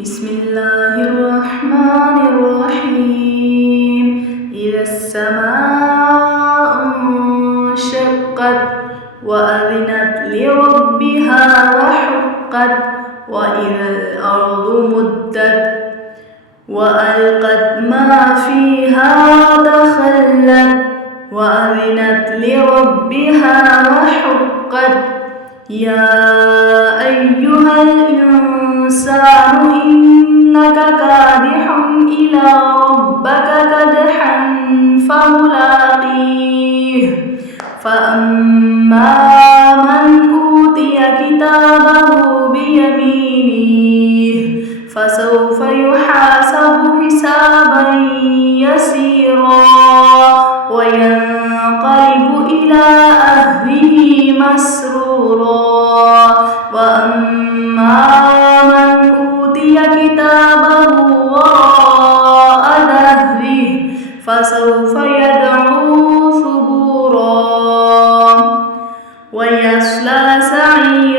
بسم الله الرحمن الرحيم. إذا السماء انشقت وأذنت لربها وحقت وإذا الأرض مدت وألقت ما فيها وتخلت وأذنت لربها وحقت يا أيها الإنسان إنك كادح إلى ربك كدحا فملاقيه فأما من أوتي كتابه بيمينه فسوف يحاسب حسابا يسيرا وينقلب إلى أهله مسرورا وأما من أوتي كتابه وراء ظهره فسوف يدعو ثبورا ويصلى سعيرا